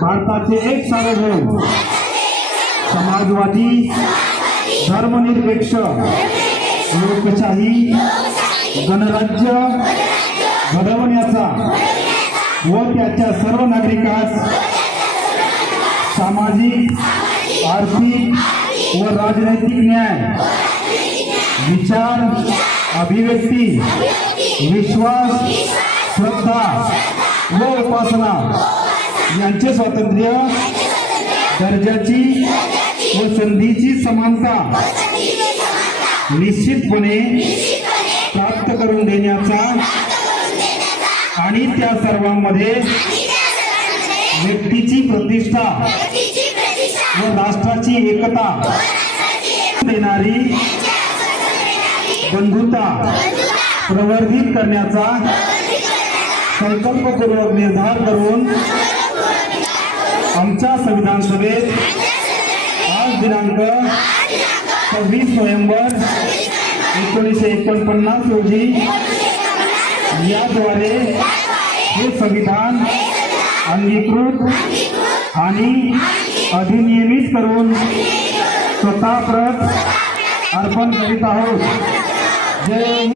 भारताचे एक सार्वभौम समाजवादी धर्मनिरपेक्ष लोकशाही गणराज्य घडवण्याचा व त्याच्या सर्व नागरिकांस सामाजिक आर्थिक व राजनैतिक न्याय विचार अभिव्यक्ती विश्वास श्रद्धा व उपासना यांचे स्वातंत्र्य दर्जाची व संधीची समानता निश्चितपणे प्राप्त करून देण्याचा आणि त्या सर्वांमध्ये व्यक्तीची प्रतिष्ठा व राष्ट्राची एकता देणारी बंधुता प्रवर्धित करण्याचा संकल्पपूर्वक निर्धार करून आमच्या संविधान सभेत आज दिनांक 26 नोव्हेंबर 1949 रोजी याद्वारे हे संविधान अंगीकृत आणि अधिनियमित करून स्वतः प्रत अर्पण करीत आहोत। जय